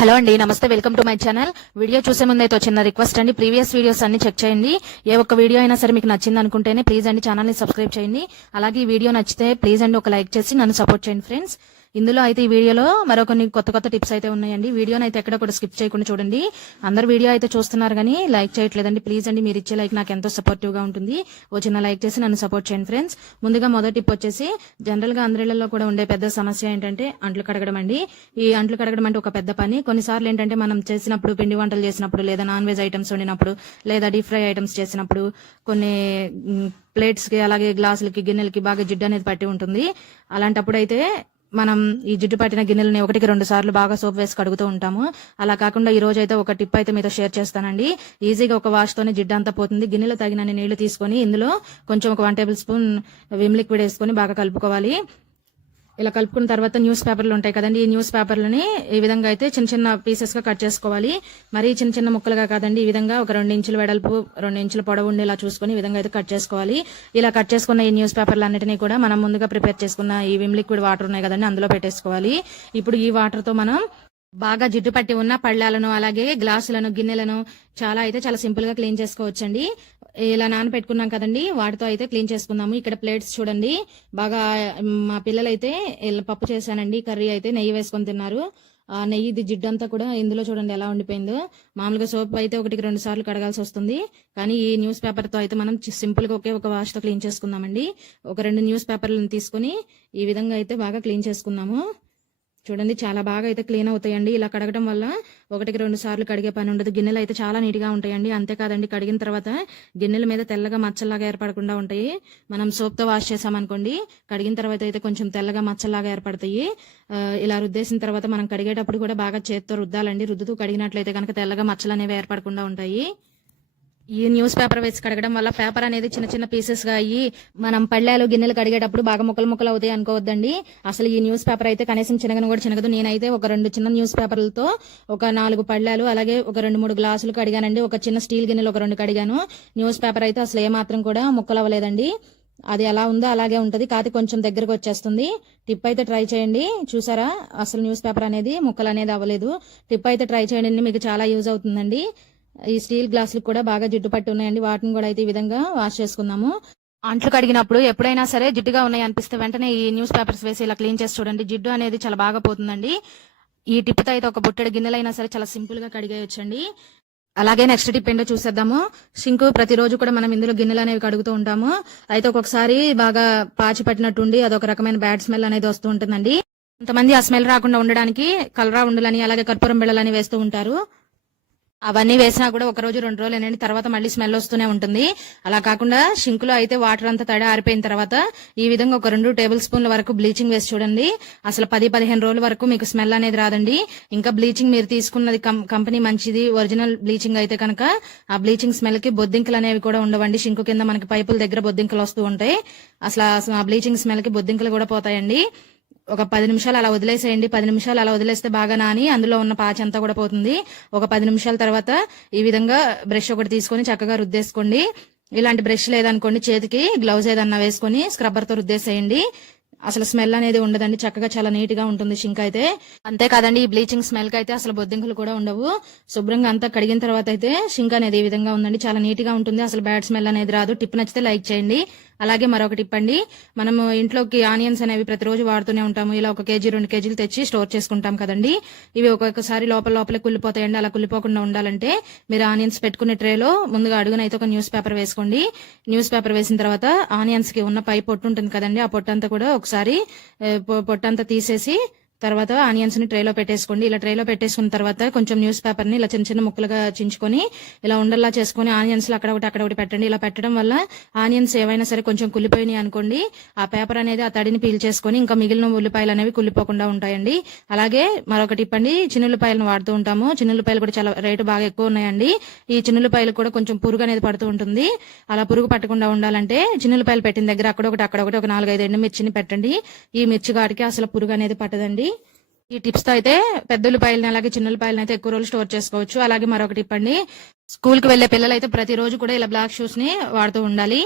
Hello అండి నమస్తే welcome to my channel. Video చూసే ముందు అయితే చిన్న రిక్వెస్ట్ అండి. ప్రీవియస్ వీడియోస్ అన్ని చెక్ చేయండి. ఏ ఒక్క వీడియో అయినా సరే మీకు నచ్చింది అనుకుంటేనే ప్లీజ్ అండి ఛానల్ని సబ్స్క్రైబ్ చేయండి. అలాగే ఈ వీడియో నచ్చితే ప్లీజ్ అండి ఒక లైక్ చేసి నన్ను సపోర్ట్ చేయండి ఫ్రెండ్స్. ఇందులో అయితే ఈ వీడియోలో మరో కొన్ని కొత్త కొత్త టిప్స్ అయితే ఉన్నాయండి. వీడియోని అయితే ఎక్కడ కూడా స్కిప్ చేయకుండా చూడండి. అందరు వీడియో అయితే చూస్తున్నారు కానీ లైక్ చేయట్లేదండి. ప్లీజ్ అండి మీరు ఇచ్చే లైక్ నాకు ఎంతో సపోర్టివ్గా ఉంటుంది. ఓ చిన్న లైక్ చేసి నన్ను సపోర్ట్ చేయండి ఫ్రెండ్స్ ముందుగా మొదటి టిప్ వచ్చేసి జనరల్గా కూడా ఉండే పెద్ద సమస్య ఏంటంటే అంట్లు కడగడం అండి. ఈ అంట్లు కడగడం అంటే ఒక పెద్ద పని. కొన్నిసార్లు ఏంటంటే మనం చేసినప్పుడు పిండి వంటలు చేసినప్పుడు లేదా నాన్ వెజ్ ఐటమ్స్ వండినప్పుడు లేదా డీప్ ఫ్రై ఐటమ్స్ చేసినప్పుడు కొన్ని ప్లేట్స్కి అలాగే గ్లాసులకి గిన్నెలకి బాగా జిడ్డు అనేది పట్టి ఉంటుంది. అలాంటప్పుడు అయితే మనం ఈ జిడ్డు పట్టిన గిన్నెలని ఒకటికి రెండు సార్లు బాగా సోప్ వేసి కడుగుతూ ఉంటాము. అలా కాకుండా ఈ రోజు అయితే ఒక టిప్ అయితే మీతో షేర్ చేస్తానండి. ఈజీగా ఒక వాష్ తోనే జిడ్డు అంతా పోతుంది. గిన్నెలో తగినన్ని నీళ్ళు తీసుకొని ఇందులో కొంచెం ఒక one tablespoon Vim liquid వేసుకొని బాగా కలుపుకోవాలి. ఇలా కలుపుకున్న తర్వాత న్యూస్ పేపర్లు ఉంటాయి కదండి. ఈ న్యూస్ పేపర్లని ఈ విధంగా అయితే చిన్న చిన్న పీసెస్గా కట్ చేసుకోవాలి. మరీ చిన్న చిన్న ముక్కలుగా కాదండి. ఈ విధంగా ఒక రెండు ఇంచుల వెడల్పు రెండు ఇంచుల పొడవు ఉండేలా చూసుకుని ఈ విధంగా అయితే కట్ చేసుకోవాలి. ఇలా కట్ చేసుకున్న ఈ న్యూస్ పేపర్లు అన్నిటినీ కూడా మనం ముందుగా ప్రిపేర్ చేసుకున్న ఈ విమ్ లిక్విడ్ వాటర్ ఉన్నాయి కదండి అందులో పెట్టేసుకోవాలి. ఇప్పుడు ఈ వాటర్తో మనం బాగా జిడ్డు పట్టి ఉన్న పళ్ళాలను అలాగే గ్లాసులను గిన్నెలను చాలా అయితే చాలా సింపుల్గా క్లీన్ చేసుకోవచ్చండి. ఇలా నానబెట్టుకున్నాం కదండి వాటితో అయితే క్లీన్ చేసుకుందాము. ఇక్కడ ప్లేట్స్ చూడండి బాగా మా పిల్లలైతే పప్పు చేశానండి కర్రీ అయితే నెయ్యి వేసుకొని తిన్నారు. ఆ నెయ్యి జిడ్డు జిడ్డంతా కూడా ఇందులో చూడండి ఎలా ఉండిపోయిందో. మామూలుగా సోప్ అయితే ఒకటికి రెండు సార్లు కడగాల్సి వస్తుంది. కానీ ఈ న్యూస్ పేపర్తో అయితే మనం సింపుల్గా ఒకే ఒక వాష్తో క్లీన్ చేసుకుందామండి. ఒక రెండు న్యూస్ పేపర్లను తీసుకొని ఈ విధంగా అయితే బాగా క్లీన్ చేసుకుందాము. చూడండి చాలా బాగా అయితే క్లీన్ అవుతాయండి. ఇలా కడగడం వల్ల ఒకటికి రెండు సార్లు కడిగే పని ఉండదు. గిన్నెలు అయితే చాలా నీట్గా ఉంటాయండి. అంతేకాదండి కడిగిన తర్వాత గిన్నెల మీద తెల్లగా మచ్చల్లాగా ఏర్పడకుండా ఉంటాయి. మనం సోప్తో వాష్ చేసామనుకోండి కడిగిన తర్వాత అయితే కొంచెం తెల్లగా మచ్చల్లాగా ఏర్పడతాయి. ఇలా రుద్దేసిన తర్వాత మనం కడిగేటప్పుడు కూడా బాగా చేత్తో రుద్దాలండి. రుద్దుతూ కడిగినట్లయితే కనుక తెల్లగా మచ్చలు అనేవి ఏర్పడకుండా ఉంటాయి. ఈ న్యూస్ పేపర్ వేసి కడగడం వల్ల పేపర్ అనేది చిన్న చిన్న పీసెస్గా అయ్యి మనం పళ్ళాలు గిన్నెలు కడిగేటప్పుడు బాగా ముక్కలు ముక్కలు అవుతాయి అనుకోవద్దండి. అసలు ఈ న్యూస్ పేపర్ అయితే కనీసం చిన్నగను కూడా చిన్నగదు నేనైతే ఒక రెండు చిన్న న్యూస్ పేపర్లతో ఒక నాలుగు పళ్ళాలు అలాగే ఒక రెండు మూడు గ్లాసులు కడిగానండి. ఒక చిన్న స్టీల్ గిన్నెలు ఒక రెండు కడిగాను. న్యూస్ పేపర్ అయితే అసలు ఏమాత్రం కూడా ముక్కలు అవ్వలేదండి. అది ఎలా ఉందో అలాగే ఉంటది. కాతి కొంచెం దగ్గరకు వచ్చేస్తుంది. టిప్ అయితే ట్రై చేయండి. చూసారా? అసలు న్యూస్ పేపర్ అనేది ముక్కలు అనేది అవ్వలేదు. టిప్ అయితే ట్రై చేయండి. మీకు చాలా యూజ్ అవుతుందండి. ఈ స్టీల్ గ్లాసులు కూడా బాగా జిడ్డు పట్టి ఉన్నాయండి. వాటిని కూడా అయితే ఈ విధంగా వాష్ చేసుకుందాము. అంట్లు కడిగినప్పుడు ఎప్పుడైనా సరే జిడ్డుగా ఉన్నాయి అనిపిస్తే వెంటనే ఈ న్యూస్ పేపర్స్ వేసి ఇలా క్లీన్ చేసి చూడండి. జిడ్డు అనేది చాలా బాగా పోతుందండి. ఈ టిప్తో అయితే ఒక బుట్టెడు గిన్నెలైనా సరే చాలా సింపుల్గా కడిగేయొచ్చండి. అలాగే నెక్స్ట్ టిప్ ఏంటో చూసేద్దాము. సింక్ ప్రతిరోజు కూడా మనం ఇందులో గిన్నెలు అనేవి కడుగుతూ ఉంటాము. అయితే ఒక్కొక్కసారి బాగా పాచి పట్టినట్టుండి అదొక రకమైన బ్యాడ్ స్మెల్ అనేది వస్తూ ఉంటుందండి. కొంతమంది ఆ స్మెల్ రాకుండా ఉండడానికి కలరా ఉండలని అలాగే కర్పూరం బిళ్ళలని వేస్తూ ఉంటారు. అవన్నీ వేసినా కూడా ఒక రోజు రెండు రోజులు అనేది తర్వాత మళ్ళీ స్మెల్ వస్తూనే ఉంటుంది. అలా కాకుండా షింక్లో అయితే వాటర్ అంతా తడి ఆరిపోయిన తర్వాత ఈ విధంగా ఒక రెండు టేబుల్ స్పూన్ల వరకు బ్లీచింగ్ వేసి చూడండి. అసలు పది పదిహేను రోజుల వరకు మీకు స్మెల్ అనేది రాదండి. ఇంకా బ్లీచింగ్ మీరు తీసుకున్నది కం- కంపెనీ మంచిది ఒరిజినల్ బ్లీచింగ్ అయితే కనుక ఆ బ్లీచింగ్ స్మెల్కి బొద్దింకలు అనేవి కూడా ఉండవండి. షింకు కింద మనకి పైపుల దగ్గర బొద్దింకలు వస్తూ ఉంటాయి. అసలు ఆ- ఆ బ్లీచింగ్ స్మెల్కి బొద్దింకలు కూడా పోతాయండి. ఒక పది నిమిషాలు అలా వదిలేసేయండి పది నిమిషాలు అలా వదిలేస్తే బాగా నాని అందులో ఉన్న పాచి అంతా కూడా పోతుంది. ఒక పది నిమిషాల తర్వాత ఈ విధంగా బ్రష్ ఒకటి తీసుకొని చక్కగా రుద్దేసుకోండి. ఇలాంటి బ్రష్ లేదనుకోండి చేతికి గ్లౌజ్ ఏదన్నా వేసుకొని స్క్రబ్బర్తో రుద్దేసేయండి. అసలు స్మెల్ అనేది ఉండదండి చక్కగా చాలా నీట్గా ఉంటుంది షింక్ అయితే. అంతేకాదండి ఈ బ్లీచింగ్ స్మెల్ అయితే అసలు బొద్దింకలు కూడా ఉండవు. శుభ్రంగా అంతా కడిగిన తర్వాత అయితే షింక్ అనేది ఈ విధంగా ఉందండి చాలా నీట్గా ఉంటుంది. అసలు బ్యాడ్ స్మెల్ అనేది రాదు. టిప్ నచ్చితే లైక్ చేయండి. అలాగే మరొకటి ఇప్పండి. మనము ఇంట్లోకి ఆనియన్స్ అనేవి ప్రతిరోజు వాడుతూనే ఉంటాము. ఇలా ఒక కేజీ రెండు కేజీలు తెచ్చి స్టోర్ చేసుకుంటాం కదండి. ఇవి ఒక్కొక్కసారి లోపల లోపలే కుళ్ళిపోతాయండి. అలా కుళ్ళిపోకుండా ఉండాలంటే మీరు ఆనియన్స్ పెట్టుకునే ట్రేలో ముందుగా అడుగునైతే ఒక న్యూస్ పేపర్ వేసుకోండి. న్యూస్ పేపర్ వేసిన తర్వాత ఆనియన్స్కి ఉన్న పై పొట్టు ఉంటుంది కదండి. ఆ పొట్టంతా కూడా ఒకసారి పొ- పొట్టంతా తీసేసి తర్వాత ఆనియన్స్ని ట్రేలో పెట్టేసుకోండి. ఇలా ట్రేలో పెట్టేసుకున్న తర్వాత కొంచెం న్యూస్ పేపర్ని ఇలా చిన్న చిన్న ముక్కలుగా చించుకొని ఇలా ఉండల్లా చేసుకొని ఆనియన్స్ అక్కడ ఒకటి అక్కడ ఒకటి పెట్టండి. ఇలా పెట్టడం వల్ల ఆనియన్స్ ఏవైనా సరే కొంచెం కుళ్ళిపోయినాయి అనుకోండి ఆ పేపర్ అనేది ఆ తడిని పీల్ చేసుకొని ఇంకా మిగిలిన ఉల్లిపాయలు అనేవి కుళ్ళిపోకుండా ఉంటాయండి. అలాగే మరొకటి ఇప్పండి చిన్నులపాయలను వాడుతూ ఉంటాము. చిన్నులపాయలు కూడా చాలా రేటు బాగా ఎక్కువ ఉన్నాయండి. ఈ చిన్నులపాయలు కూడా కొంచెం పురుగు అనేది పడుతూ ఉంటుంది. అలా పురుగు పట్టకుండా ఉండాలంటే చిన్నుల్లిపాయలు పెట్టిన దగ్గర అక్కడ ఒకటి అక్కడ ఒకటి ఒక నాలుగైదు ఎండు మిర్చిని పెట్టండి. ఈ మిర్చి గాడికి అసలు పురుగు అనేది పట్టదండి. ఈ టిప్స్తో అయితే పెద్ద ఉల్లిపాయలని అలాగే చిన్న ఉల్లిపాయలని అయితే ఎక్కువ రోజులు స్టోర్ చేసుకోవచ్చు. అలాగే మరొక టిప్ అండి స్కూల్కి వెళ్ళే పిల్లలు అయితే ప్రతిరోజు కూడా ఇలా బ్లాక్ షూస్ని వాడుతూ ఉండాలి.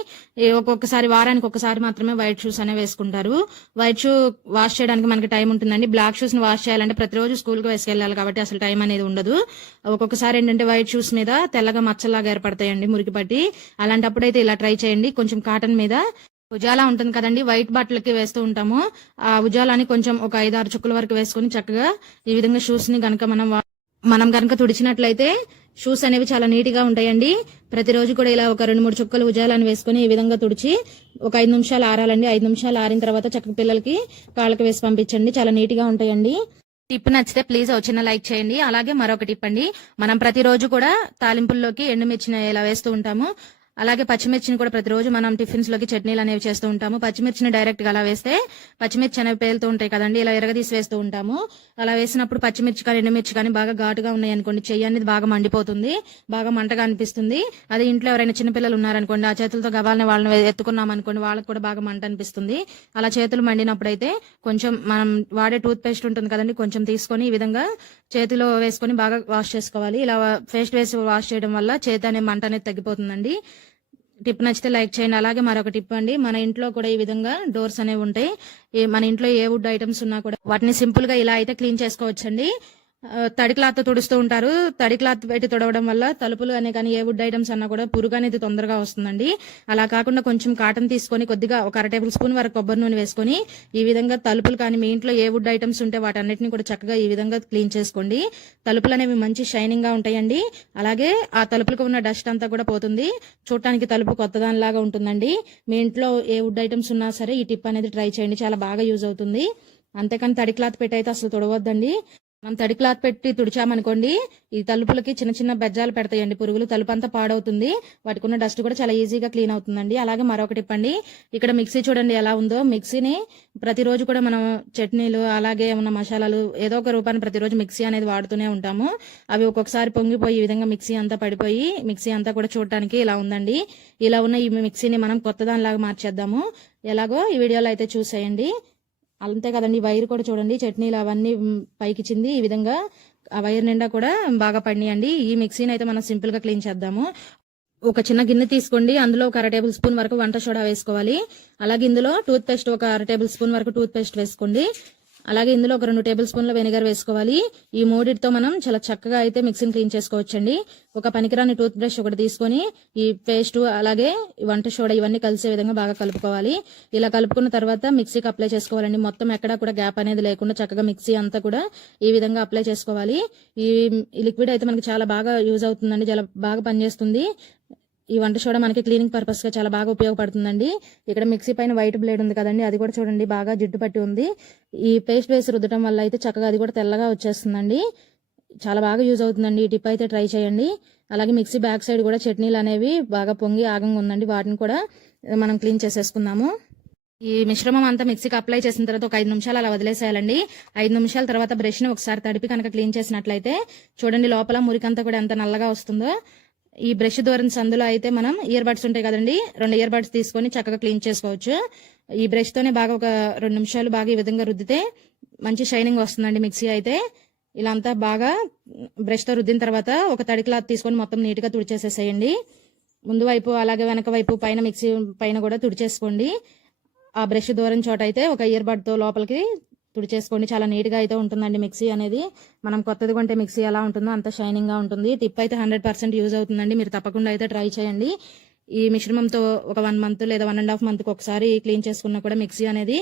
ఒక్కొక్కసారి వారానికి ఒకసారి మాత్రమే వైట్ షూస్ అనే వేసుకుంటారు. వైట్ షూ వాష్ చేయడానికి మనకి టైం ఉంటుందండి. బ్లాక్ షూస్ని వాష్ చేయాలంటే ప్రతిరోజు స్కూల్కి వేసుకెళ్ళాలి కాబట్టి అసలు టైం అనేది ఉండదు. ఒక్కొక్కసారి ఏంటంటే వైట్ షూస్ మీద తెల్లగా మచ్చలాగా ఏర్పడతాయండి మురికి పట్టి. అలాంటప్పుడు అయితే ఇలా ట్రై చేయండి. కొంచెం కాటన్ మీద ఉజాలా ఉంటుంది కదండి వైట్ బట్టలకి వేస్తూ ఉంటాము. ఆ ఉజాలాని కొంచెం ఒక ఐదు ఆరు చుక్కల వరకు వేసుకొని చక్కగా ఈ విధంగా షూస్ని గనక మనం మనం గనక తుడిచినట్లయితే షూస్ అనేవి చాలా నీట్గా ఉంటాయండి. ప్రతిరోజు కూడా ఇలా ఒక రెండు మూడు చుక్కలు ఉజాలని వేసుకొని ఈ విధంగా తుడిచి ఒక ఐదు నిమిషాలు ఆరాలండి. ఐదు నిమిషాలు ఆరిన తర్వాత చక్కగా పిల్లలకి కాళ్ళకి వేసి పంపించండి. చాలా నీట్గా ఉంటాయండి. టిప్ నచ్చితే ప్లీజ్ ఒక చిన్న లైక్ చేయండి. అలాగే మరొక టిప్ అండి. మనం ప్రతిరోజు కూడా తాలింపుల్లోకి ఎండుమిర్చిన ఇలా వేస్తూ ఉంటాము. అలాగే పచ్చిమిర్చిని కూడా ప్రతిరోజు మనం టిఫిన్స్లోకి చట్నీలు అనేవి చేస్తూ ఉంటాము. పచ్చిమిర్చిని డైరెక్ట్గా అలా వేస్తే పచ్చిమిర్చి అనేవి పేలుతూ ఉంటాయి కదండి. ఇలా ఎరగదీసి వేస్తూ ఉంటాము. అలా వేసినప్పుడు పచ్చిమిర్చి కానీ ఎండుమిర్చి కానీ బాగా ఘాటుగా ఉన్నాయి అనుకోండి. చెయ్యి అనేది బాగా మండిపోతుంది. బాగా మంటగా అనిపిస్తుంది. అదే ఇంట్లో ఎవరైనా చిన్నపిల్లలు ఉన్నారనుకోండి ఆ చేతులతో గవాలని వాళ్ళని ఎత్తుకున్నాం అనుకోండి వాళ్ళకి కూడా బాగా మంట అనిపిస్తుంది. అలా చేతులు మండినప్పుడైతే కొంచెం మనం వాడే టూత్ పేస్ట్ ఉంటుంది కదండి కొంచెం తీసుకొని ఈ విధంగా చేతిలో వేసుకొని బాగా వాష్ చేసుకోవాలి. ఇలా పేస్ట్ వేసి వాష్ చేయడం వల్ల చేతి అనే మంట అనేది తగ్గిపోతుందండి. టిప్ నచ్చితే లైక్ చేయండి. అలాగే మరొక టిప్ అండి. మన ఇంట్లో కూడా ఈ విధంగా డోర్స్ అనేవి ఉంటాయి. మన ఇంట్లో ఏ వుడ్ ఐటమ్స్ ఉన్నా కూడా వాటిని సింపుల్గా ఇలా అయితే క్లీన్ చేసుకోవచ్చండి. తడి క్లాత్ తుడుస్తూ ఉంటారు. తడి క్లాత్ పెట్టి తుడవడం వల్ల తలుపులు అనే కానీ ఏ వుడ్ ఐటమ్స్ అన్నా కూడా పురుగు అనేది తొందరగా వస్తుందండి. అలా కాకుండా కొంచెం కాటన్ తీసుకొని కొద్దిగా ఒక అర టేబుల్ స్పూన్ వరకు కొబ్బరి నూనె వేసుకొని ఈ విధంగా తలుపులు కానీ మీ ఇంట్లో ఏ వుడ్ ఐటమ్స్ ఉంటే వాటన్నిటిని కూడా చక్కగా ఈ విధంగా క్లీన్ చేసుకోండి. తలుపులు అనేవి మంచి షైనింగ్గా ఉంటాయండి. అలాగే ఆ తలుపులకు ఉన్న డస్ట్ అంతా కూడా పోతుంది. చూడటానికి తలుపు కొత్తదానిలాగా ఉంటుందండి. మీ ఇంట్లో ఏ వుడ్ ఐటమ్స్ ఉన్నా సరే ఈ టిప్ అనేది ట్రై చేయండి. చాలా బాగా యూజ్ అవుతుంది. అంతేకాని తడి క్లాత్ పెట్టి అయితే అసలు తుడవద్దండి. మనం తడి క్లాత్ పెట్టి తుడిచామనుకోండి ఈ తలుపులకి చిన్న చిన్న బెజ్జాలు పెడతాయండి పురుగులు. తలుపు అంతా పాడవుతుంది. వాటికి ఉన్న డస్ట్ కూడా చాలా ఈజీగా క్లీన్ అవుతుందండి. అలాగే మరొకటి ఇప్పండి. ఇక్కడ మిక్సీ చూడండి ఎలా ఉందో. మిక్సీని ప్రతిరోజు కూడా మనం చట్నీలు అలాగే ఉన్న మసాలాలు ఏదో ఒక రూపాన్ని ప్రతిరోజు మిక్సీ అనేది వాడుతూనే ఉంటాము. అవి ఒక్కొక్కసారి పొంగిపోయి ఈ విధంగా మిక్సీ అంతా పడిపోయి మిక్సీ అంతా కూడా చూడటానికి ఇలా ఉందండి. ఇలా ఉన్న ఈ మిక్సీని మనం కొత్త దానిలాగా మార్చేద్దాము. ఎలాగో ఈ వీడియోలో అయితే చూసేయండి. అంతే కదండి వైర్ కూడా చూడండి చట్నీలు అవన్నీ పైకిచ్చింది పైకి చింది ఈ విధంగా ఆ వైర్ నిండా కూడా బాగా పడినాయండి ఈ మిక్సీని అయితే మనం సింపుల్గా క్లీన్ చేద్దాము. ఒక చిన్న గిన్నె తీసుకోండి అందులో ఒక అర టేబుల్ స్పూన్ వరకు వంట సోడా వేసుకోవాలి. అలాగే ఇందులో టూత్ పేస్ట్ ఒక అర టేబుల్ స్పూన్ వరకు టూత్ పేస్ట్ వేసుకోండి. అలాగే ఇందులో ఒక రెండు టేబుల్ స్పూన్ల వెనిగర్ వేసుకోవాలి. ఈ మూడిటితో మనం చాలా చక్కగా అయితే మిక్సీని క్లీన్ చేసుకోవచ్చండి. ఒక పనికిరాని టూత్ బ్రష్ ఒకటి తీసుకొని ఈ పేస్ట్ అలాగే వంట సోడా ఇవన్నీ కలిసే విధంగా బాగా కలుపుకోవాలి. ఇలా కలుపుకున్న తర్వాత మిక్సీకి అప్లై చేసుకోవాలండి. మొత్తం ఎక్కడా కూడా గ్యాప్ అనేది లేకుండా చక్కగా మిక్సీ అంతా కూడా ఈ విధంగా అప్లై చేసుకోవాలి. ఈ ఈ లిక్విడ్ అయితే మనకి చాలా బాగా యూజ్ అవుతుందండి. చాలా బాగా పనిచేస్తుంది. ఈ వంట సోడా మనకి క్లీనింగ్ పర్పస్గా చాలా బాగా ఉపయోగపడుతుందండి. ఇక్కడ మిక్సీ పైన వైట్ బ్లేడ్ ఉంది కదండి అది కూడా చూడండి బాగా జిడ్డు పట్టి ఉంది. ఈ పేస్ట్ వేసి రుద్దడం వల్ల అయితే చక్కగా అది కూడా తెల్లగా వచ్చేస్తుందండి. చాలా బాగా యూజ్ అవుతుందండి. ఈ టిప్ అయితే ట్రై చేయండి. అలాగే మిక్సీ బ్యాక్ సైడ్ కూడా చట్నీలు అనేవి బాగా పొంగి ఆగంగా ఉందండి. వాటిని కూడా మనం క్లీన్ చేసేసుకుందాము. ఈ మిశ్రమం అంతా మిక్సీకి అప్లై చేసిన తర్వాత ఒక ఐదు నిమిషాలు అలా వదిలేసేయాలండి. ఐదు నిమిషాల తర్వాత బ్రష్ని ఒకసారి తడిపి కనుక క్లీన్ చేసినట్లయితే చూడండి లోపల మురికంతా కూడా ఎంత నల్లగా వస్తుందో. ఈ బ్రష్ దూరం సందులో అయితే మనం ఇయర్ బడ్స్ ఉంటాయి కదండి. రెండు ఇయర్ బడ్స్ తీసుకొని చక్కగా క్లీన్ చేసుకోవచ్చు. ఈ బ్రష్ తోనే బాగా ఒక రెండు నిమిషాలు బాగా ఈ విధంగా రుద్దితే మంచి షైనింగ్ వస్తుందండి మిక్సీ అయితే. ఇలా అంతా బాగా బ్రష్తో రుద్దిన తర్వాత ఒక తడి క్లాత్ తీసుకొని మొత్తం నీట్గా తుడిచేసేసేయండి. ముందు వైపు అలాగే వెనక వైపు పైన మిక్సీ పైన కూడా తుడిచేసుకోండి. ఆ బ్రష్ దూరం చోట అయితే ఒక ఇయర్ బడ్తో లోపలికి తుడిచేసుకోండి చాలా నీట్గా అయితే ఉంటుందండి మిక్సీ అనేది. మనం కొత్తది కొంటే మిక్సీ ఎలా ఉంటుందో అంత షైనింగ్గా ఉంటుంది. టిప్ అయితే హండ్రెడ్ పర్సెంట్ యూజ్ అవుతుందండి. మీరు తప్పకుండా అయితే ట్రై చేయండి. ఈ మిశ్రమంతో ఒక వన్ మంత్ లేదా వన్ అండ్ హాఫ్ మంత్కి ఒకసారి క్లీన్ చేసుకున్నా కూడా మిక్సీ అనేది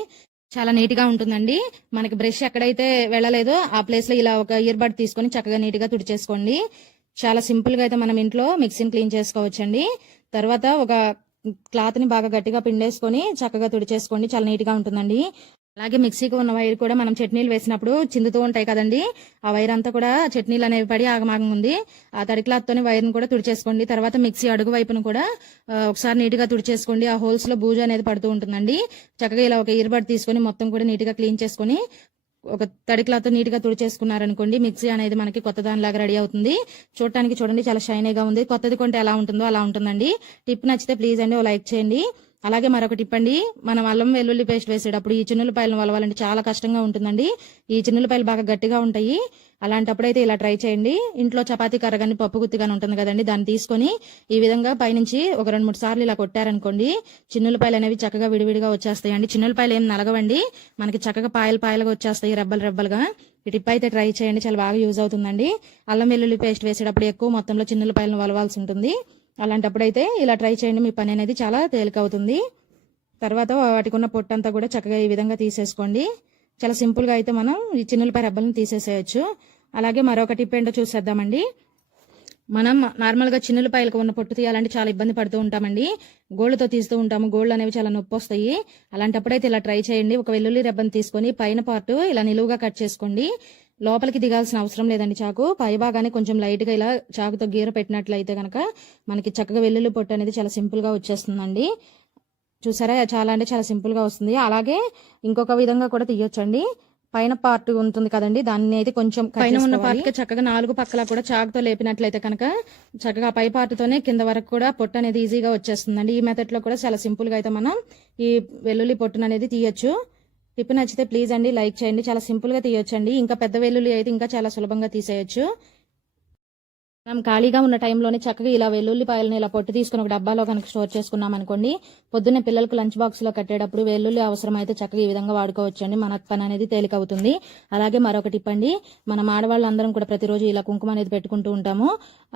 చాలా నీట్గా ఉంటుందండి. మనకి బ్రష్ ఎక్కడైతే వెళ్ళలేదో ఆ ప్లేస్లో ఇలా ఒక ఇయర్ బడ్ తీసుకొని చక్కగా నీట్గా తుడిచేసుకోండి. చాలా సింపుల్గా అయితే మనం ఇంట్లో మిక్సీని క్లీన్ చేసుకోవచ్చండి. తర్వాత ఒక క్లాత్ని బాగా గట్టిగా పిండేసుకొని చక్కగా తుడిచేసుకోండి. చాలా నీట్గా ఉంటుందండి. అలాగే మిక్సీకి ఉన్న వైర్ కూడా మనం చట్నీలు వేసినప్పుడు చిందుతూ ఉంటాయి కదండి. ఆ వైర్ అంతా కూడా చట్నీలు అనేవి పడి ఆగమాగం ఉంది. ఆ తడి వైర్ని కూడా తుడిచేసుకోండి. తర్వాత మిక్సీ అడుగు వైపును కూడా ఒకసారి నీట్గా తుడిచేసుకోండి. ఆ హోల్స్లో బూజు అనేది పడుతూ ఉంటుందండి. చక్కగా ఇలా ఒక ఇయర్బడ్ తీసుకొని మొత్తం కూడా నీట్గా క్లీన్ చేసుకొని ఒక తడి క్లాత్ నీట్గా తుడిచేసుకున్నారనుకోండి మిక్సీ అనేది మనకి కొత్త దానిలాగా రెడీ అవుతుంది. చూడటానికి చూడండి చాలా షైనీగా ఉంది. కొత్తది కొంటే ఎలా ఉంటుందో అలా ఉంటుందండి. టిప్ నచ్చితే ప్లీజ్ అండి ఓ లైక్ చేయండి. అలాగే మరొకటి ఇప్పండి. మనం అల్లం వెల్లుల్లి పేస్ట్ వేసేటప్పుడు ఈ చిన్నులపాయలను వలవాలంటే చాలా కష్టంగా ఉంటుందండి. ఈ చిన్నులపాయలు బాగా గట్టిగా ఉంటాయి. అలాంటప్పుడైతే ఇలా ట్రై చేయండి. ఇంట్లో చపాతీ కర్ర కానీ పప్పు గుత్తి కానీ ఉంటుంది కదండి దాన్ని తీసుకొని ఈ విధంగా పైనుంచి ఒక రెండు మూడు సార్లు ఇలా కొట్టారనుకోండి చిన్నులపాయలు అనేవి చక్కగా విడివిడిగా వచ్చేస్తాయి అండి చిన్నులపాయలు ఏం నలగవండి. మనకి చక్కగా పాయలు పాయలుగా వచ్చేస్తాయి రెబ్బలు రెబ్బలుగా. ఈ టిప్ అయితే ట్రై చేయండి. చాలా బాగా యూజ్ అవుతుందండి. అల్లం వెల్లుల్లి పేస్ట్ వేసేటప్పుడు ఎక్కువ మొత్తంలో చిన్నులపాయలను వలవాల్సి ఉంటుంది. అలాంటప్పుడు అయితే ఇలా ట్రై చేయండి మీ పని అనేది చాలా తేలిక అవుతుంది తర్వాత వాటికి ఉన్న పొట్టంతా కూడా చక్కగా ఈ విధంగా తీసేసుకోండి. చాలా సింపుల్గా అయితే మనం ఈ చిన్నులపాయ రబ్బలను తీసేసేయచ్చు. అలాగే మరొక టిప్ ఏంటో చూసేద్దామండి. మనం నార్మల్గా చిన్నులపాయలకు ఉన్న పొట్టు తీయాలంటే చాలా ఇబ్బంది పడుతూ ఉంటామండి. గోళ్ళతో తీస్తూ ఉంటాము. గోళ్ళు అనేవి చాలా నొప్పి వస్తాయి అలాంటప్పుడైతే ఇలా ట్రై చేయండి. ఒక వెల్లుల్లి రెబ్బను తీసుకొని పైన పార్ట్ ఇలా నిలువుగా కట్ చేసుకోండి. లోపలికి దిగాల్సిన అవసరం లేదండి చాకు. పై భాగాన్ని కొంచెం లైట్గా ఇలా చాకుతో గీర పెట్టినట్లయితే కనుక మనకి చక్కగా వెల్లుల్లి పొట్టు అనేది చాలా సింపుల్గా వచ్చేస్తుందండి. చూసారా? చాలా అంటే చాలా సింపుల్గా వస్తుంది. అలాగే ఇంకొక విధంగా కూడా తీయొచ్చండి. పైన పార్ట్ ఉంటుంది కదండి దాన్ని అయితే కొంచెం పైన ఉన్న పార్ట్కి చక్కగా నాలుగు పక్కల కూడా చాకుతో లేపినట్లయితే కనుక చక్కగా పై పార్ట్ తోనే కింద వరకు కూడా పొట్టు అనేది ఈజీగా వచ్చేస్తుందండి. ఈ మెథడ్లో కూడా చాలా సింపుల్గా అయితే మనం ఈ వెల్లుల్లి పొట్టును అనేది తీయొచ్చు. టిప్ నచ్చితే ప్లీజ్ అండి లైక్ చేయండి. చాలా సింపుల్గా తీయొచ్చండి. ఇంకా పెద్ద వెల్లుల్లి అయితే ఇంకా చాలా సులభంగా తీసేయచ్చు. మనం ఖాళీగా ఉన్న టైంలోనే చక్కగా ఇలా వెల్లుల్లిపాయలను ఇలా పొట్టు తీసుకుని ఒక డబ్బాలో కనుక స్టోర్ చేసుకున్నాం అనుకోండి పొద్దున్నే పిల్లలకు లంచ్ బాక్స్లో కట్టేటప్పుడు వెల్లుల్లి అవసరం అయితే చక్కగా ఈ విధంగా వాడుకోవచ్చండి. మన పని అనేది తేలిక అవుతుంది అలాగే మరొకటి ఇప్పండి. మనం ఆడవాళ్ళందరం కూడా ప్రతిరోజు ఇలా కుంకుమ అనేది పెట్టుకుంటూ ఉంటాము.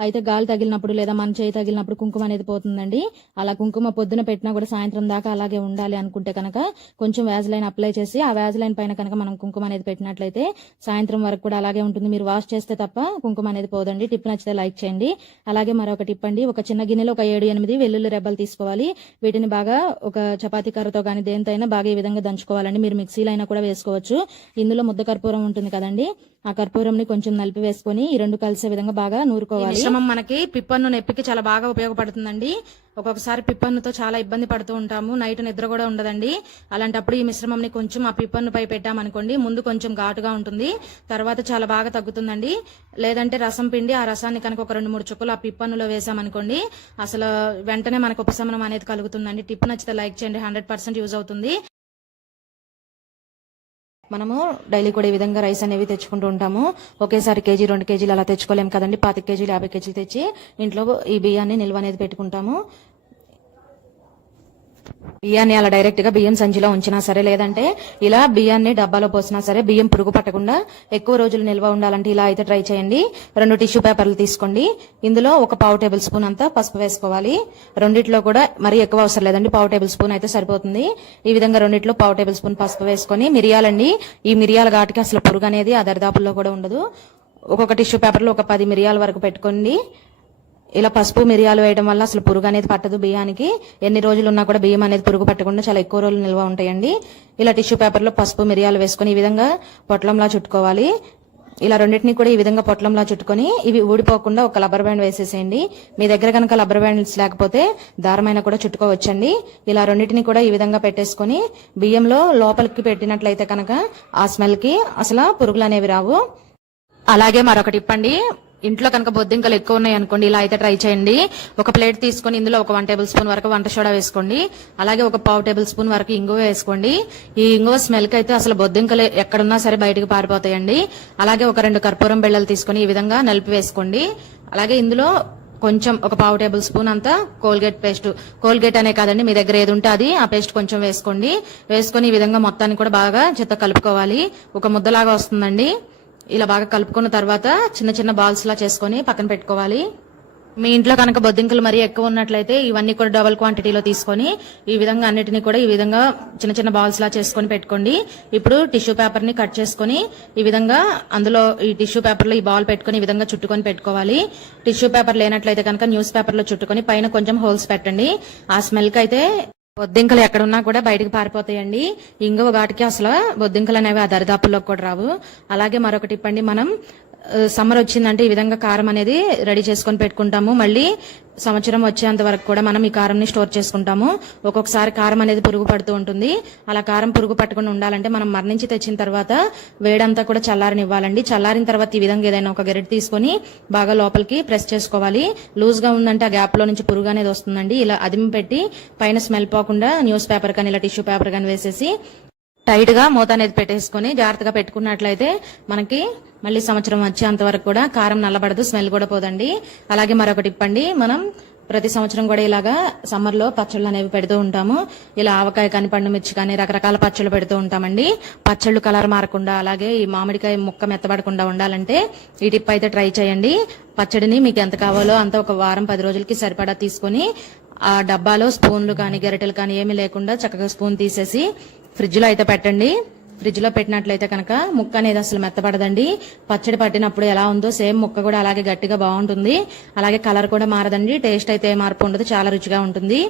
అయితే గాలి తగిలినప్పుడు లేదా మన చేయి తగిలినప్పుడు కుంకుమ అనేది పోతుందండి. అలా కుంకుమ పొద్దున పెట్టినా కూడా సాయంత్రం దాకా అలాగే ఉండాలి అనుకుంటే కనుక కొంచెం వ్యాజ్లైన్ అప్లై చేసి ఆ వ్యాజ్లైన్ పైన కనుక మనం కుంకుమ అనేది పెట్టినట్లయితే సాయంత్రం వరకు కూడా అలాగే ఉంటుంది. మీరు వాష్ చేస్తే తప్ప కుంకుమ అనేది పోదండి. టిప్ నచ్చితే లైక్ చేయండి. అలాగే మరొక టిప్ అండి ఒక చిన్న గిన్నెలో ఒక ఏడు ఎనిమిది వెల్లుల్లి రెబ్బలు తీసుకోవాలి. వీటిని బాగా ఒక చపాతీ కర్రతో కానీ దేనితో బాగా ఈ విధంగా దంచుకోవాలండి. మీరు మిక్సీలో అయినా కూడా వేసుకోవచ్చు. ఇందులో ముద్ద కర్పూరం ఉంటుంది కదండి. ఆ కర్పూరం ని కొంచెం నలిపి వేసుకొని ఈ రెండు కలిసే విధంగా బాగా నూరుకోవాలి. మిశ్రమం మనకి పిప్పన్ను నొప్పికి చాలా బాగా ఉపయోగపడుతుందండి. ఒక్కొక్కసారి పిప్పన్నుతో చాలా ఇబ్బంది పడుతూ ఉంటాము. నైట్ నిద్ర కూడా ఉండదండి. అలాంటప్పుడు ఈ మిశ్రమంని కొంచెం ఆ పిప్పన్ను పై పెట్టామనుకోండి ముందు కొంచెం ఘాటుగా ఉంటుంది. తర్వాత చాలా బాగా తగ్గుతుందండి. లేదంటే రసం పిండి ఆ రసాన్ని కనుక ఒక రెండు మూడు చుక్కలు ఆ పిప్పన్నులో వేసామనుకోండి అసలు వెంటనే మనకు ఉపశమనం అనేది కలుగుతుందండి. టిప్ నచ్చితే లైక్ చేయండి. హండ్రెడ్ పర్సెంట్ యూజ్ అవుతుంది. మనము డైలీ కూడా ఈ విధంగా రైస్ అనేవి తెచ్చుకుంటూ ఉంటాము. ఒకేసారి కేజీ రెండు కేజీలు అలా తెచ్చుకోలేము కదండి. పాతి కేజీలు యాభై కేజీలు తెచ్చి ఇంట్లో ఈ బియ్యాన్ని నిల్వ అనేది పెట్టుకుంటాము. బియ్యాన్ని అలా డైరెక్ట్గా బియ్యం సంచిలో ఉంచినా సరే లేదంటే ఇలా బియ్యాన్ని డబ్బాలో పోసినా సరే బియ్యం పురుగు పట్టకుండా ఎక్కువ రోజులు నిల్వ ఉండాలంటే ఇలా అయితే ట్రై చేయండి. రెండు టిష్యూ పేపర్లు తీసుకోండి. ఇందులో ఒక పావు టేబుల్ స్పూన్ అంతా పసుపు వేసుకోవాలి. రెండిట్లో కూడా మరీ ఎక్కువ అవసరం లేదండి. పావు టేబుల్ స్పూన్ అయితే సరిపోతుంది. ఈ విధంగా రెండిట్లో పావు టేబుల్ స్పూన్ పసుపు వేసుకొని మిరియాలండి. ఈ మిరియాల ఘాటుకి అసలు పురుగు అనేది ఆ దరిదాపుల్లో కూడా ఉండదు. ఒక్కొక్క టిష్యూ పేపర్లో ఒక పది మిరియాల వరకు పెట్టుకోండి. ఇలా పసుపు మిరియాలు వేయడం వల్ల అసలు పురుగు అనేది పట్టదు బియ్యానికి. ఎన్ని రోజులు ఉన్నా కూడా బియ్యం అనేది పురుగు పట్టకుండా చాలా ఎక్కువ రోజులు నిల్వ ఉంటాయండి. ఇలా టిష్యూ పేపర్లో పసుపు మిరియాలు వేసుకొని ఈ విధంగా పొట్లంలా చుట్టుకోవాలి. ఇలా రెండింటిని కూడా ఈ విధంగా పొట్లంలా చుట్టుకొని ఇవి ఊడిపోకుండా ఒక రబ్బర్ బ్యాండ్ వేసేసేయండి. మీ దగ్గర కనుక రబ్బర్ బ్యాండ్స్ లేకపోతే దారమైన కూడా చుట్టుకోవచ్చండి. ఇలా రెండింటిని కూడా ఈ విధంగా పెట్టేసుకొని బియ్యంలో లోపలికి పెట్టినట్లయితే కనుక ఆ స్మెల్కి అసలు పురుగులు అనేవి రావు. అలాగే మరొకటి ఇప్పండి. ఇంట్లో కనుక బొద్దింకలు ఎక్కువ ఉన్నాయి అనుకోండి ఇలా అయితే ట్రై చేయండి. ఒక ప్లేట్ తీసుకొని ఇందులో ఒక వన్ టేబుల్ స్పూన్ వరకు వంట సోడా వేసుకోండి. అలాగే ఒక పావు టేబుల్ స్పూన్ వరకు ఇంగువ వేసుకోండి. ఈ ఇంగువ స్మెల్కి అయితే అసలు బొద్దింకలు ఎక్కడున్నా సరే బయటకు పారిపోతాయండి. అలాగే ఒక రెండు కర్పూరం బిళ్ళలు తీసుకొని ఈ విధంగా నలిపి వేసుకోండి. అలాగే ఇందులో కొంచెం ఒక పావు టేబుల్ స్పూన్ అంతా కోల్గేట్ పేస్ట్. కోల్గేట్ అనే కాదండి మీ దగ్గర ఏది ఉంటే అది ఆ పేస్ట్ కొంచెం వేసుకోండి. వేసుకొని ఈ విధంగా మొత్తాన్ని కూడా బాగా చెత్త కలుపుకోవాలి. ఒక ముద్దలాగా వస్తుందండి. ఇలా బాగా కలుపుకున్న తర్వాత చిన్న చిన్న బాల్స్ లా చేసుకొని పక్కన పెట్టుకోవాలి. మీ ఇంట్లో కనుక బొద్దింకలు మరీ ఎక్కువ ఉన్నట్లయితే ఇవన్నీ కూడా డబల్ క్వాంటిటీలో తీసుకొని ఈ విధంగా అన్నిటిని కూడా ఈ విధంగా చిన్న చిన్న బాల్స్ లా చేసుకొని పెట్టుకోండి. ఇప్పుడు టిష్యూ పేపర్ని కట్ చేసుకొని ఈ విధంగా అందులో ఈ టిష్యూ పేపర్లో ఈ బాల్ పెట్టుకొని ఈ విధంగా చుట్టుకొని పెట్టుకోవాలి. టిష్యూ పేపర్ లేనట్లయితే కనుక న్యూస్ పేపర్లో చుట్టుకొని పైన కొంచెం హోల్స్ పెట్టండి. ఆ స్మెల్కి అయితే బొద్దింకలు ఎక్కడున్నా కూడా బయటకు పారిపోతాయండి. ఇంగువ ఘాటికి అసలు బొద్దింకలు అనేవి ఆ దరిదాపుల్లోకి కూడా రావు. అలాగే మరొకటి ఇప్పండి మనం సమ్మర్ వచ్చిందంటే ఈ విధంగా కారం అనేది రెడీ చేసుకొని పెట్టుకుంటాము. మళ్ళీ సంవత్సరం వచ్చేంత వరకు కూడా మనం ఈ కారంని స్టోర్ చేసుకుంటాము. ఒక్కొక్కసారి కారం అనేది పురుగు పడుతూ ఉంటుంది. అలా కారం పురుగు పట్టకుండా ఉండాలంటే మనం మరణించి తెచ్చిన తర్వాత వేడంతా కూడా చల్లారనివ్వాలండి. చల్లారిన తర్వాత ఈ విధంగా ఏదైనా ఒక గరిటె తీసుకొని బాగా లోపలికి ప్రెస్ చేసుకోవాలి. లూజ్గా ఉందంటే ఆ గ్యాప్లో నుంచి పురుగు అనేది వస్తుందండి. ఇలా అదిమి పెట్టి పైన స్మెల్ పోకుండా న్యూస్ పేపర్ కానీ ఇలా టిష్యూ పేపర్ కానీ వేసేసి టైట్గా మూత అనేది పెట్టేసుకొని జాగ్రత్తగా పెట్టుకున్నట్లయితే మనకి మళ్ళీ సంవత్సరం వచ్చేంత వరకు కూడా కారం నల్లబడదు స్మెల్ కూడా పోదండి. అలాగే మరొకటి ఇప్పండి మనం ప్రతి సంవత్సరం కూడా ఇలాగా సమ్మర్లో పచ్చళ్ళు అనేవి పెడుతూ ఉంటాము. ఇలా ఆవకాయ కానీ పండు మిర్చి కానీ రకరకాల పచ్చళ్ళు పెడుతూ ఉంటామండి. పచ్చళ్ళు కలర్ మారకుండా అలాగే ఈ మామిడికాయ ముక్క మెత్తబడకుండా ఉండాలంటే ఈ టిప్ అయితే ట్రై చేయండి. పచ్చడిని మీకు ఎంత కావాలో అంత ఒక వారం పది రోజులకి సరిపడా తీసుకొని ఆ డబ్బాలో స్పూన్లు కానీ గరిటెలు కానీ ఏమీ లేకుండా చక్కగా స్పూన్ తీసేసి ఫ్రిడ్జ్లో అయితే పెట్టండి. ఫ్రిడ్జ్లో పెట్టినట్లయితే కనుక ముక్క అనేది అసలు మెత్తపడదండి. పచ్చడి పట్టినప్పుడు ఎలా ఉందో సేమ్ ముక్క కూడా అలాగే గట్టిగా బాగుంటుంది. అలాగే కలర్ కూడా మారదండి. టేస్ట్ అయితే మార్పు ఉండదు. చాలా రుచిగా ఉంటుంది.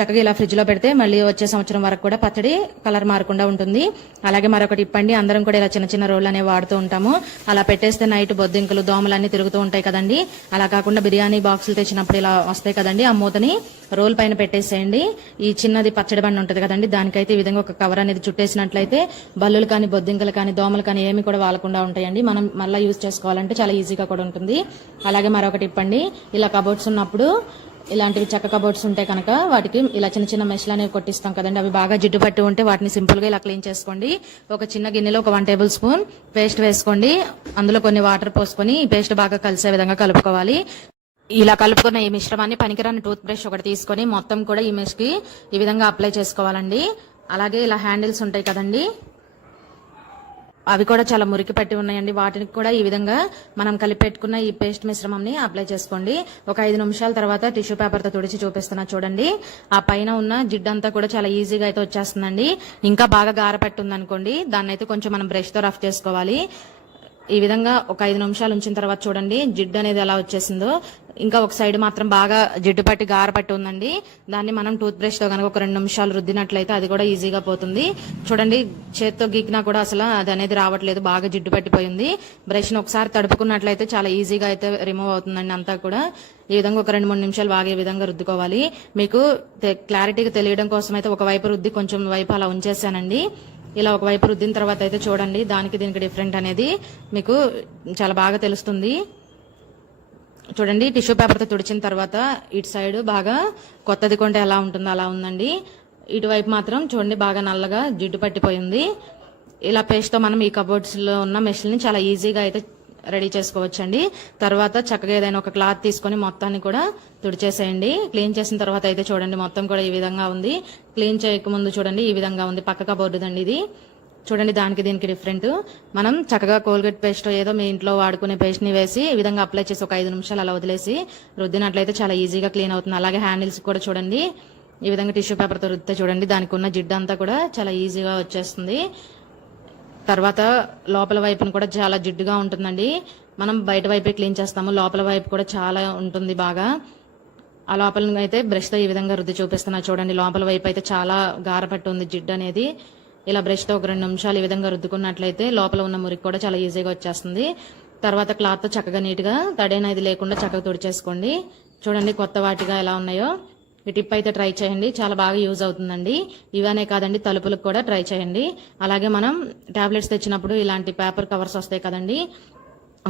చక్కగా ఇలా ఫ్రిడ్జ్లో పెడితే మళ్ళీ వచ్చే సంవత్సరం వరకు కూడా పచ్చడి కలర్ మారకుండా ఉంటుంది. అలాగే మరొకటి ఇప్పండి అందరం కూడా ఇలా చిన్న చిన్న రోళ్ళు అనేవి వాడుతూ ఉంటాము. అలా పెట్టేస్తే నైట్ బొద్దింకలు దోమలు అన్ని తిరుగుతూ ఉంటాయి కదండి. అలా కాకుండా బిర్యానీ బాక్సులు తెచ్చినప్పుడు ఇలా వస్తాయి కదండి. ఆ మూతని రోల్ పైన పెట్టేసేయండి. ఈ చిన్నది పచ్చడి బండి ఉంటుంది కదండి దానికైతే ఈ విధంగా ఒక కవర్ అనేది చుట్టేసినట్లయితే బల్లులు కానీ బొద్దింకలు కానీ దోమలు కానీ ఏమి కూడా వాలకుండా ఉంటాయండి. మనం మళ్ళీ యూజ్ చేసుకోవాలంటే చాలా ఈజీగా కూడా ఉంటుంది. అలాగే మరొకటి ఇప్పండి ఇలా కబోర్డ్స్ ఉన్నప్పుడు ఇలాంటివి చెక్క కబోర్డ్స్ ఉంటే కనుక వాటికి ఇలా చిన్న చిన్న మెషిల్ అనేవి కొట్టిస్తాం కదండి. అవి బాగా జిడ్డు పట్టి ఉంటే వాటిని సింపుల్గా ఇలా క్లీన్ చేసుకోండి. ఒక చిన్న గిన్నెలో ఒక వన్ టేబుల్ స్పూన్ పేస్ట్ వేసుకోండి. అందులో కొన్ని వాటర్ పోసుకొని ఈ పేస్ట్ బాగా కలిసే విధంగా కలుపుకోవాలి. ఇలా కలుపుకున్న ఈ మిశ్రమాన్ని పనికిరాని టూత్ బ్రష్ ఒకటి తీసుకొని మొత్తం కూడా ఈ మెష్కి ఈ విధంగా అప్లై చేసుకోవాలండి. అలాగే ఇలా హ్యాండిల్స్ ఉంటాయి కదండి. అవి కూడా చాలా మురికి పట్టి ఉన్నాయండి. వాటిని కూడా ఈ విధంగా మనం కలిపి పెట్టుకున్న ఈ పేస్ట్ మిశ్రమంని అప్లై చేసుకోండి. ఒక ఐదు నిమిషాల తర్వాత టిష్యూ పేపర్తో తుడిచి చూపిస్తున్నా చూడండి. ఆ పైన ఉన్న జిడ్డంతా కూడా చాలా ఈజీగా అయితే వచ్చేస్తుందండి. ఇంకా బాగా గారపట్టి ఉందనుకోండి దాన్ని అయితే కొంచెం మనం బ్రష్తో రఫ్ చేసుకోవాలి. ఈ విధంగా ఒక ఐదు నిమిషాలు ఉంచిన తర్వాత చూడండి జిడ్డు అనేది ఎలా వచ్చేసిందో. ఇంకా ఒక సైడ్ మాత్రం బాగా జిడ్డు పట్టి గార పట్టి ఉందండి. దాన్ని మనం టూత్ బ్రష్తో కనుక ఒక రెండు నిమిషాలు రుద్దినట్లయితే అది కూడా ఈజీగా పోతుంది. చూడండి చేత్తో గీకినా కూడా అసలు అది అనేది రావట్లేదు బాగా జిడ్డు పట్టిపోయింది. బ్రష్ని ఒకసారి తడుపుకున్నట్లయితే చాలా ఈజీగా అయితే రిమూవ్ అవుతుందండి అంతా కూడా. ఈ విధంగా ఒక రెండు మూడు నిమిషాలు బాగా ఈ విధంగా రుద్దుకోవాలి. మీకు క్లారిటీగా తెలియడం కోసం అయితే ఒక వైపు రుద్ది కొంచెం వైపు అలా ఉంచేసానండి. ఇలా ఒక వైపు రుద్దిన తర్వాత అయితే చూడండి దానికి దీనికి డిఫరెంట్ అనేది మీకు చాలా బాగా తెలుస్తుంది. చూడండి టిష్యూ పేపర్తో తుడిచిన తర్వాత ఇటు సైడ్ బాగా కొత్తది కొంటే ఎలా ఉంటుందో అలా ఉందండి. ఇటువైపు మాత్రం చూడండి బాగా నల్లగా జిడ్డు పట్టిపోయింది. ఇలా పేస్ట్తో మనం ఈ కబోర్డ్స్లో ఉన్న మెషిన్ని చాలా ఈజీగా అయితే రెడీ చేసుకోవచ్చండి. తర్వాత చక్కగా ఏదైనా ఒక క్లాత్ తీసుకొని మొత్తాన్ని కూడా తుడిచేసేయండి. క్లీన్ చేసిన తర్వాత అయితే చూడండి మొత్తం కూడా ఈ విధంగా ఉంది. క్లీన్ చేయకముందు చూడండి ఈ విధంగా ఉంది. పక్క కబోర్డుదండి ఇది. చూడండి దానికి దీనికి డిఫరెంట్. మనం చక్కగా కోల్గేట్ పేస్ట్ ఏదో మీ ఇంట్లో వాడుకునే పేస్ట్ని వేసి ఈ విధంగా అప్లై చేసి ఒక ఐదు నిమిషాలు అలా వదిలేసి రుద్దినట్లయితే చాలా ఈజీగా క్లీన్ అవుతుంది. అలాగే హ్యాండిల్స్ కూడా చూడండి. ఈ విధంగా టిష్యూ పేపర్తో రుద్దితే చూడండి దానికి ఉన్న జిడ్డంతా కూడా చాలా ఈజీగా వచ్చేస్తుంది. తర్వాత లోపల వైపును కూడా చాలా జిడ్డుగా ఉంటుందండి. మనం బయట వైపే క్లీన్ చేస్తాము. లోపల వైపు కూడా చాలా ఉంటుంది బాగా. ఆ లోపల అయితే బ్రష్తో ఈ విధంగా రుద్ది చూపిస్తున్నా చూడండి. లోపల వైపు అయితే చాలా గారపట్టు ఉంది జిడ్డు అనేది. ఇలా బ్రష్తో ఒక రెండు నిమిషాలు ఈ విధంగా రుద్దుకున్నట్లయితే లోపల ఉన్న మురికి కూడా చాలా ఈజీగా వచ్చేస్తుంది. తర్వాత క్లాత్తో చక్కగా నీట్గా తడైనది లేకుండా చక్కగా తుడిచేసుకోండి. చూడండి కొత్త వాటిగా ఎలా ఉన్నాయో. ఈ టిప్ అయితే ట్రై చేయండి. చాలా బాగా యూజ్ అవుతుందండి. ఇవనే కాదండి తలుపులకు కూడా ట్రై చేయండి. అలాగే మనం టాబ్లెట్స్ తెచ్చినప్పుడు ఇలాంటి పేపర్ కవర్స్ వస్తాయి కదండి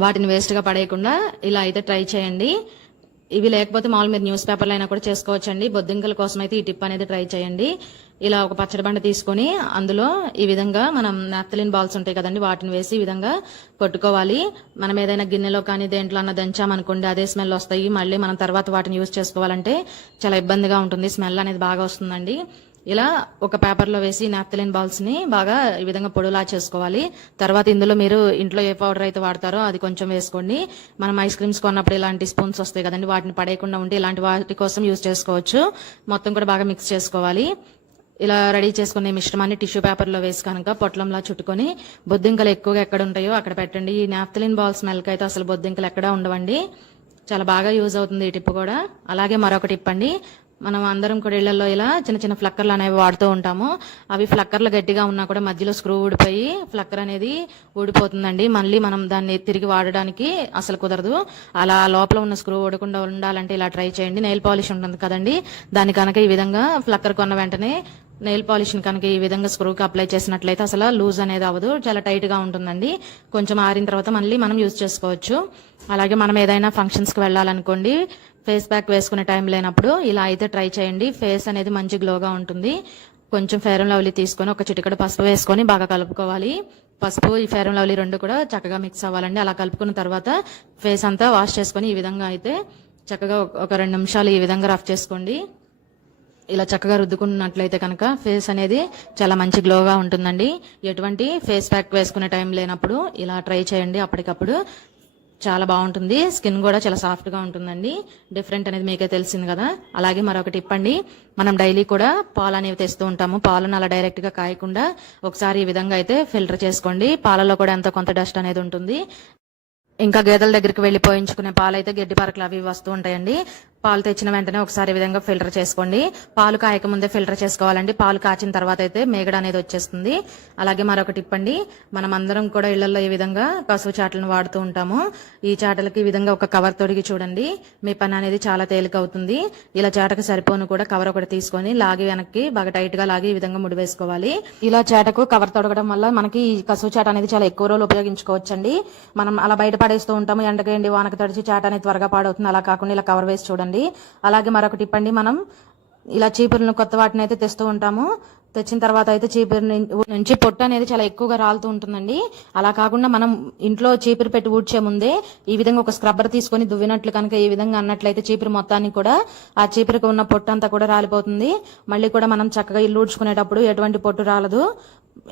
వాటిని వేస్ట్గా పడేయకుండా ఇలా అయితే ట్రై చేయండి. ఇవి లేకపోతే మామూలు మీరు న్యూస్ పేపర్లు అయినా కూడా చేసుకోవచ్చండి. బొద్దింకల కోసం అయితే ఈ టిప్ అనేది ట్రై చేయండి. ఇలా ఒక పచ్చడి బండ తీసుకొని అందులో ఈ విధంగా మనం నెత్తలిన్ బాల్స్ ఉంటాయి కదండి వాటిని వేసి ఈ విధంగా కొట్టుకోవాలి. మనం ఏదైనా గిన్నెలో కానీ దేంట్లో అన్న దంచామనుకోండి అదే స్మెల్ వస్తాయి. మళ్ళీ మనం తర్వాత వాటిని యూజ్ చేసుకోవాలంటే చాలా ఇబ్బందిగా ఉంటుంది. స్మెల్ అనేది బాగా వస్తుందండి. ఇలా ఒక పేపర్లో వేసి నాప్తలిన్ బాల్స్ని బాగా ఈ విధంగా పొడులా చేసుకోవాలి. తర్వాత ఇందులో మీరు ఇంట్లో ఏ పౌడర్ అయితే వాడతారో అది కొంచెం వేసుకోండి. మనం ఐస్ క్రీమ్స్ కొన్నప్పుడు ఇలాంటి స్పూన్స్ వస్తాయి కదండి వాటిని పడేయకుండా ఉంటే ఇలాంటి వాటి కోసం యూజ్ చేసుకోవచ్చు. మొత్తం కూడా బాగా మిక్స్ చేసుకోవాలి. ఇలా రెడీ చేసుకునే మిశ్రమాన్ని టిష్యూ పేపర్లో వేసి కనుక పొట్లంలా చుట్టుకొని బొద్దింకలు ఎక్కువగా ఎక్కడ ఉంటాయో అక్కడ పెట్టండి. ఈ నాప్తలిన్ బాల్ స్మెల్కి అయితే అసలు బొద్దింకలు ఎక్కడా ఉండవండి. చాలా బాగా యూజ్ అవుతుంది ఈ టిప్ కూడా. అలాగే మరొక టిప్ అండి. మనం అందరం కూడా ఇళ్ళలో ఇలా చిన్న చిన్న ఫ్లక్కర్లు అనేవి వాడుతూ ఉంటాము. అవి ఫ్లక్కర్లు గట్టిగా ఉన్నా కూడా మధ్యలో స్క్రూ ఊడిపోయి ఫ్లక్కర్ అనేది ఊడిపోతుందండి. మళ్ళీ మనం దాన్ని తిరిగి వాడడానికి అసలు కుదరదు. అలా లోపల ఉన్న స్క్రూ ఊడకుండా ఉండాలంటే ఇలా ట్రై చేయండి. నెయిల్ పాలిష్ ఉంటుంది కదండి. దాని కనుక ఈ విధంగా ఫ్లక్కర్ కొన్న వెంటనే నెయిల్ పాలిష్ కనుక ఈ విధంగా స్క్రూకి అప్లై చేసినట్లయితే అసలు లూజ్ అనేది అవ్వదు. చాలా టైట్గా ఉంటుందండి. కొంచెం ఆరిన తర్వాత మళ్ళీ మనం యూజ్ చేసుకోవచ్చు. అలాగే మనం ఏదైనా ఫంక్షన్స్కి వెళ్ళాలనుకోండి ఫేస్ ప్యాక్ వేసుకునే టైం లేనప్పుడు ఇలా అయితే ట్రై చేయండి. ఫేస్ అనేది మంచి గ్లోగా ఉంటుంది. కొంచెం ఫేర్ అండ్ లవ్లీ తీసుకొని ఒక చిటికడ పసుపు వేసుకొని బాగా కలుపుకోవాలి. పసుపు ఈ ఫేరం అండ్ లవ్లీ రెండు కూడా చక్కగా మిక్స్ అవ్వాలండి. అలా కలుపుకున్న తర్వాత ఫేస్ అంతా వాష్ చేసుకొని ఈ విధంగా అయితే చక్కగా ఒక రెండు నిమిషాలు ఈ విధంగా రఫ్ చేసుకోండి. ఇలా చక్కగా రుద్దుకున్నట్లయితే కనుక ఫేస్ అనేది చాలా మంచి గ్లోగా ఉంటుందండి. ఎటువంటి ఫేస్ ప్యాక్ వేసుకునే టైం లేనప్పుడు ఇలా ట్రై చేయండి. అప్పటికప్పుడు చాలా బాగుంటుంది. స్కిన్ కూడా చాలా సాఫ్ట్గా ఉంటుందండి. డిఫరెంట్ అనేది మీకే తెలిసింది కదా. అలాగే మరొకటి ఇప్పండి. మనం డైలీ కూడా పాలు అనేవి తెస్తూ ఉంటాము. పాలను అలా డైరెక్ట్గా కాయకుండా ఒకసారి ఈ విధంగా అయితే ఫిల్టర్ చేసుకోండి. పాలలో కూడా ఎంతో కొంత డస్ట్ అనేది ఉంటుంది. ఇంకా గేదెల దగ్గరికి వెళ్ళి పోయించుకునే పాలైతే గడ్డి పరకలు అవి వస్తూ ఉంటాయండి. పాలు తెచ్చిన వెంటనే ఒకసారి ఈ విధంగా ఫిల్టర్ చేసుకోండి. పాలు కాయక ముందే ఫిల్టర్ చేసుకోవాలండి. పాలు కాచిన తర్వాత అయితే మేగడ అనేది వచ్చేస్తుంది. అలాగే మరొక టిప్ అండి మనం అందరం కూడా ఇళ్ళలో ఈ విధంగా కసువు చాటలను వాడుతూ ఉంటాము. ఈ చాటలకి ఈ విధంగా ఒక కవర్ తొడిగి చూడండి. మీ పని అనేది చాలా తేలిక అవుతుంది. ఇలా చాటకు సరిపోను కూడా కవర్ ఒకటి తీసుకొని లాగి వెనక్కి బాగా టైట్గా లాగి ఈ విధంగా ముడి వేసుకోవాలి. ఇలా చాటకు కవర్ తొడగడం వల్ల మనకి ఈ కసువు చాట అనేది చాలా ఎక్కువ రోజులు ఉపయోగించుకోవచ్చండి. మనం అలా బయట పడేస్తూ ఉంటాము. ఎండకి ఎండి తడిచి చాట అనేది త్వరగా పాడవుతుంది. అలా కాకుండా ఇలా కవర్ వేసి చూడండి. అలాగే మరొకటి ఇప్పండి మనం ఇలా చీపుర్లను కొత్త వాటిని అయితే తెస్తూ ఉంటాము. తెచ్చిన తర్వాత అయితే చీపురు నుంచి పొట్టు అనేది చాలా ఎక్కువగా రాలుతూ ఉంటుందండి. అలా కాకుండా మనం ఇంట్లో చీపురు పెట్టి ఊడ్చే ముందే ఈ విధంగా ఒక స్క్రబ్బర్ తీసుకొని దువ్వినట్లు కనుక ఈ విధంగా అన్నట్లయితే చీపురు మొత్తాన్ని కూడా ఆ చీపురుకు ఉన్న పొట్టు అంతా కూడా రాలిపోతుంది. మళ్ళీ కూడా మనం చక్కగా ఇల్లు ఊడ్చుకునేటప్పుడు ఎటువంటి పొట్టు రాలదు.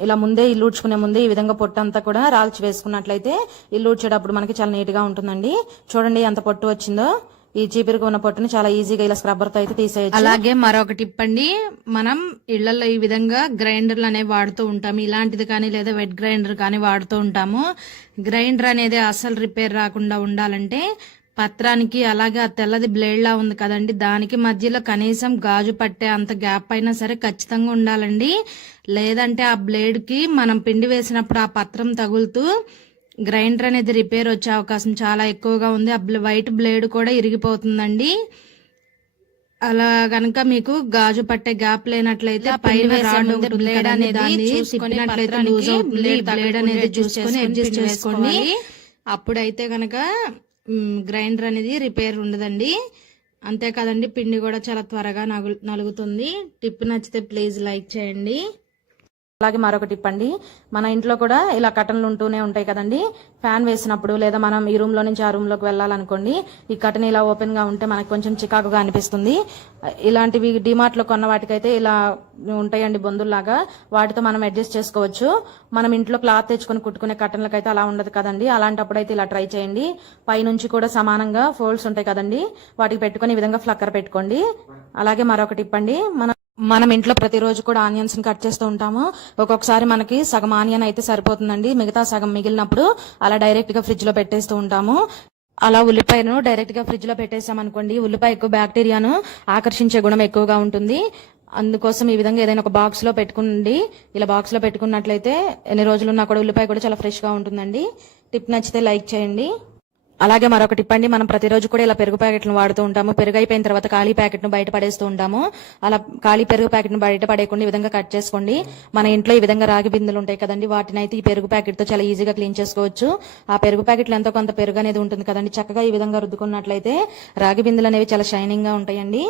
ఇలా ముందే ఇల్లు ఊడ్చుకునే ముందే ఈ విధంగా పొట్టు అంతా కూడా రాల్చి వేసుకున్నట్లయితే ఇల్లు ఊడ్చేటప్పుడు మనకి చాలా నీట్గా ఉంటుందండి. చూడండి ఎంత పొట్టు వచ్చిందో. ఈ చీపురుకు ఉన్న పొట్టుని చాలా ఈజీగా ఇలా స్క్రబ్బర్తో అయితే తీసేయచ్చు. అలాగే మరొకటి ఇప్పండి. మనం ఇళ్ళలో ఈ విధంగా గ్రైండర్లు అనేవి వాడుతూ ఉంటాము. ఇలాంటిది కానీ లేదా వెట్ గ్రైండర్ కానీ వాడుతూ ఉంటాము. గ్రైండర్ అనేది అసలు రిపేర్ రాకుండా ఉండాలంటే పత్రానికి అలాగే ఆ తెల్లది బ్లేడ్ లా ఉంది కదండి. దానికి మధ్యలో కనీసం గాజు పట్టే అంత గ్యాప్ అయినా సరే ఖచ్చితంగా ఉండాలండి. లేదంటే ఆ బ్లేడ్కి మనం పిండి వేసినప్పుడు ఆ పత్రం తగులుతూ గ్రైండర్ అనేది రిపేర్ వచ్చే అవకాశం చాలా ఎక్కువగా ఉంది. ఆ బ్ల- వైట్ బ్లేడ్ కూడా ఇరిగిపోతుందండి. అలా గనక మీకు గాజు పట్టే గ్యాప్ లేనట్లయితే ఆ పైన రాడ్ బ్లేడ్ అనేది చూసుకున్నట్లయితే లూజ్ బ్లేడ్ అనేది చూసుకొని అడ్జస్ట్ చేసుకోండి అప్పుడైతే గనక గ్రైండర్ అనేది రిపేర్ ఉండదండి. అంతే కదండి పిండి కూడా చాలా త్వరగా నలుగుతుంది. టిప్ నచ్చితే ప్లీజ్ లైక్ చేయండి. అలాగే మరొకటి ఇప్పండి. మన ఇంట్లో కూడా ఇలా కటన్లు ఉంటూనే ఉంటాయి కదండి. ఫ్యాన్ వేసినప్పుడు లేదా మనం ఈ రూమ్లో నుంచి ఆ రూమ్లోకి వెళ్ళాలనుకోండి ఈ కటన్ ఇలా ఓపెన్గా ఉంటే మనకు కొంచెం చికాకుగా అనిపిస్తుంది. ఇలాంటివి డిమార్ట్లో కొన్న వాటికైతే ఇలా ఉంటాయండి బొందుల్లాగా. వాటితో మనం అడ్జస్ట్ చేసుకోవచ్చు. మనం ఇంట్లో క్లాత్ తెచ్చుకొని కుట్టుకునే కటన్లకైతే అలా ఉండదు కదండి. అలాంటప్పుడు అయితే ఇలా ట్రై చేయండి. పైనుంచి కూడా సమానంగా ఫోల్డ్స్ ఉంటాయి కదండి. వాటికి పెట్టుకుని ఈ విధంగా ఫ్లక్కర్ పెట్టుకోండి. అలాగే మరొకటి ఇప్పండి. మన మనం ఇంట్లో ప్రతిరోజు కూడా ఆనియన్స్ని కట్ చేస్తూ ఉంటాము. ఒక్కొక్కసారి మనకి సగం ఆనియన్ అయితే సరిపోతుందండి. మిగతా సగం మిగిలినప్పుడు అలా డైరెక్ట్గా ఫ్రిడ్జ్లో పెట్టేస్తూ ఉంటాము. అలా ఉల్లిపాయను డైరెక్ట్గా ఫ్రిడ్జ్లో పెట్టేసామనుకోండి ఉల్లిపాయ ఎక్కువ బ్యాక్టీరియాను ఆకర్షించే గుణం ఎక్కువగా ఉంటుంది. అందుకోసం ఈ విధంగా ఏదైనా ఒక బాక్స్లో పెట్టుకుండి ఇలా బాక్స్లో పెట్టుకున్నట్లయితే ఎన్ని రోజులు ఉన్నా కూడా ఉల్లిపాయ కూడా చాలా ఫ్రెష్గా ఉంటుందండి. టిప్ నచ్చితే లైక్ చేయండి. అలాగే మరొక టిప్ మనం ప్రతిరోజు కూడా ఇలా పెరుగు ప్యాకెట్లను వాడుతూ ఉంటాము. పెరుగు అయిపోయిన తర్వాత ఖాళీ ప్యాకెట్ను బయట పడేస్తూ ఉంటాము. అలా ఖాళీ పెరుగు ప్యాకెట్ను బయట పడేయకుండా ఈ విధంగా కట్ చేసుకోండి. మన ఇంట్లో ఈ విధంగా రాగి బిందెలు ఉంటాయి కదండి వాటిని అయితే ఈ పెరుగు ప్యాకెట్తో చాలా ఈజీగా క్లీన్ చేసుకోవచ్చు. ఆ పెరుగు ప్యాకెట్లు ఎంతో కొంత పెరుగు అనేది ఉంటుంది కదండి. చక్కగా ఈ విధంగా రుద్దుకున్నట్లయితే రాగి బిందెలు అనేవి చాలా షైనింగ్గా ఉంటాయండి.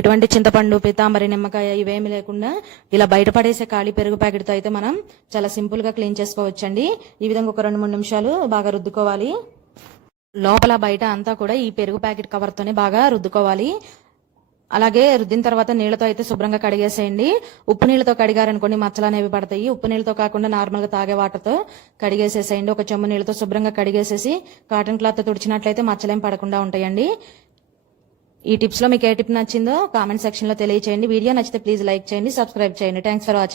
ఎటువంటి చింతపండు పితాంబరి నిమ్మకాయ ఇవేమి లేకుండా ఇలా బయట పడేసే ఖాళీ పెరుగు ప్యాకెట్తో అయితే మనం చాలా సింపుల్గా క్లీన్ చేసుకోవచ్చండి. ఈ విధంగా ఒక రెండు మూడు నిమిషాలు బాగా రుద్దుకోవాలి. లోపల బయట అంతా కూడా ఈ పెరుగు ప్యాకెట్ కవర్తోనే బాగా రుద్దుకోవాలి. అలాగే రుద్దిన తర్వాత నీళ్ళతో అయితే శుభ్రంగా కడిగేసేయండి. ఉప్పు నీళ్ళతో కడిగారనుకోండి మచ్చలు అనేవి పడతాయి. ఉప్పు నీళ్ళతో కాకుండా నార్మల్గా తాగే వాటర్తో కడిగేసేసేయండి. ఒక చెమ్ము నీళ్ళతో శుభ్రంగా కడిగేసేసి కాటన్ క్లాత్ తుడిచినట్లయితే మచ్చలేం పడకుండా ఉంటాయండి. ఈ టిప్స్లో మీకు ఏ టిప్ నచ్చిందో కామెంట్ సెక్షన్లో తెలియచేయండి. వీడియో నచ్చితే ప్లీజ్ లైక్ చేయండి సబ్స్క్రైబ్ చేయండి. Thanks for watching